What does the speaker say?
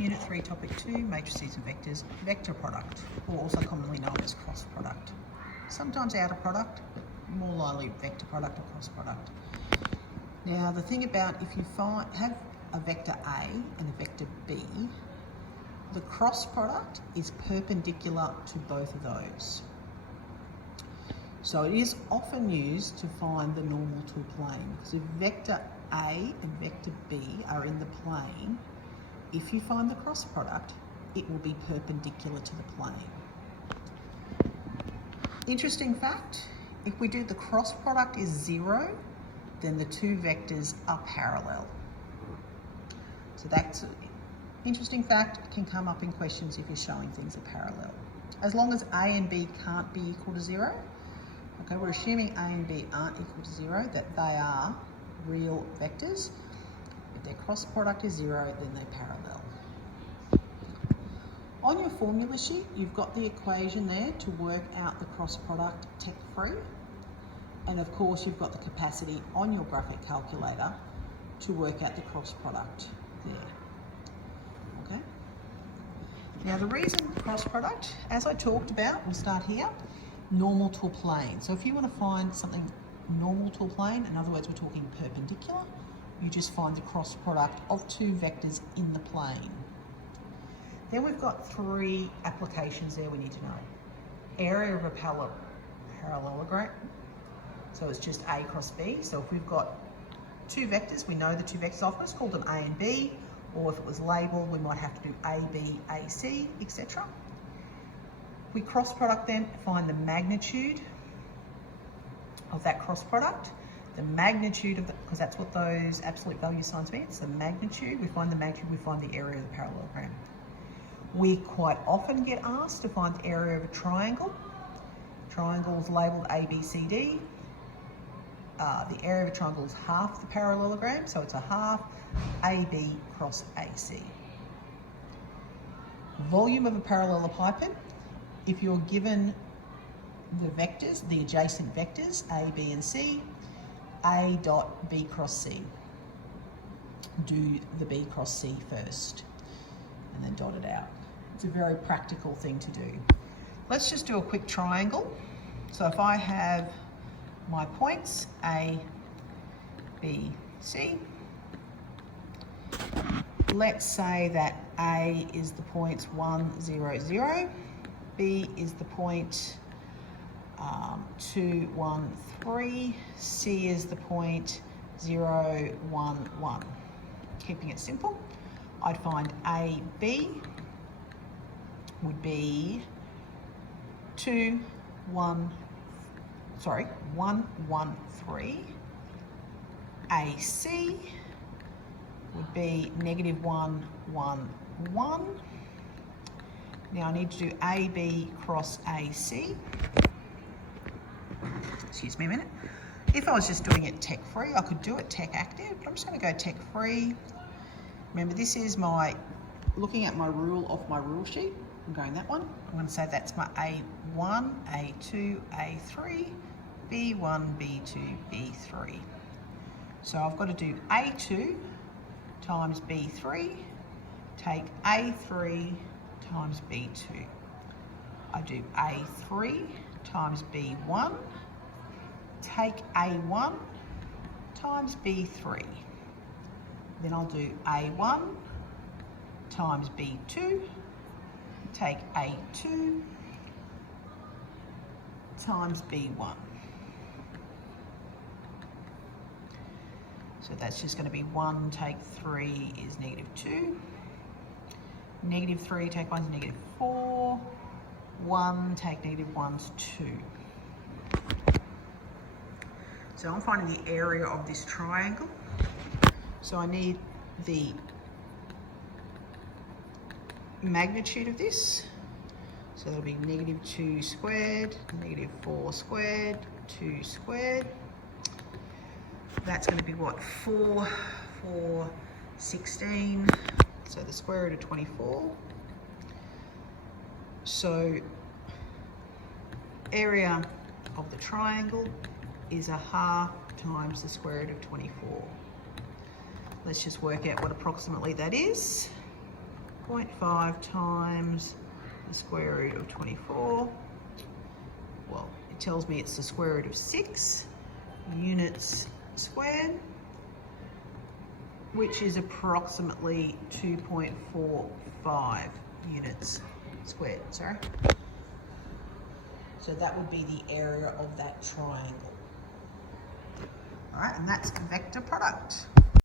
Unit 3, Topic 2, Matrices and Vectors, Vector Product, or also commonly known as cross product. Sometimes outer product, but more likely vector product or cross product. Now, the thing about if you have a vector A and a vector B, the cross product is perpendicular to both of those. So it is often used to find the normal to a plane. So if vector A and vector B are in the plane, if you find the cross product, it will be perpendicular to the plane. Interesting fact, if we do the cross product is 0, then the two vectors are parallel. So that's an interesting fact. It can come up in questions if you're showing things are parallel. As long as A and B can't be equal to 0, okay, we're assuming A and B aren't equal to 0, that they are real vectors. If their cross product is 0, then they're parallel. On your formula sheet, you've got the equation there to work out the cross product tech-free. And of course, you've got the capacity on your graphic calculator to work out the cross product there. Okay. Now the reason cross product, as I talked about, we'll start here, normal to a plane. So if you want to find something normal to a plane, in other words, we're talking perpendicular, you just find the cross product of two vectors in the plane. Then we've got 3 applications there we need to know. Area of a parallelogram, so it's just A cross B. So if we've got two vectors, we know the two vectors often, it's called them A and B, or if it was labelled, we might have to do AB, AC, etc. We cross product them, find the magnitude of that cross product. The magnitude of because that's what those absolute value signs mean. It's the magnitude. We find the magnitude, we find the area of the parallelogram. We quite often get asked to find the area of a triangle. Triangle is labelled ABCD. The area of a triangle is half the parallelogram, so it's a half AB cross AC. Volume of a parallelepiped. If you're given the vectors, the adjacent vectors, A, B and C, A dot B cross C. Do the B cross C first and then dot it out. It's a very practical thing to do. Let's just do a quick triangle. So if I have my points A, B, C, let's say that A is the points 1, 0, 0, B is the point 2, 1, 3, C is the point 0, 1, 1. Keeping it simple, I'd find AB would be 1, 1, 3. AC would be -1, 1, 1. Now I need to do AB cross AC. Excuse me a minute. If I was just doing it tech-free, I could do it tech-active, but I'm just going to go tech-free. Remember, this is my, looking at my rule off my rule sheet, I'm going that one. I'm going to say that's my A1, A2, A3, B1, B2, B3. So I've got to do A2 times B3, take A3 times B2. I do A3 times B1, take A1 times B3. Then I'll do A1 times B2, take A2 times B1. So that's just going to be 1 take 3 is -2. -3 take 1 is -4. 1 take -1 is 2. So I'm finding the area of this triangle. So I need the magnitude of this. So that'll be -2 squared, -4 squared, 2 squared. That's going to be what? 4, 4, 16. So the square root of 24. So area of the triangle is a half times the square root of 24. Let's just work out what approximately that is. 0.5 times the square root of 24. Well, it tells me it's the square root of 6 units squared, which is approximately 2.45 units squared, sorry. So that would be the area of that triangle. All right, and that's the vector product.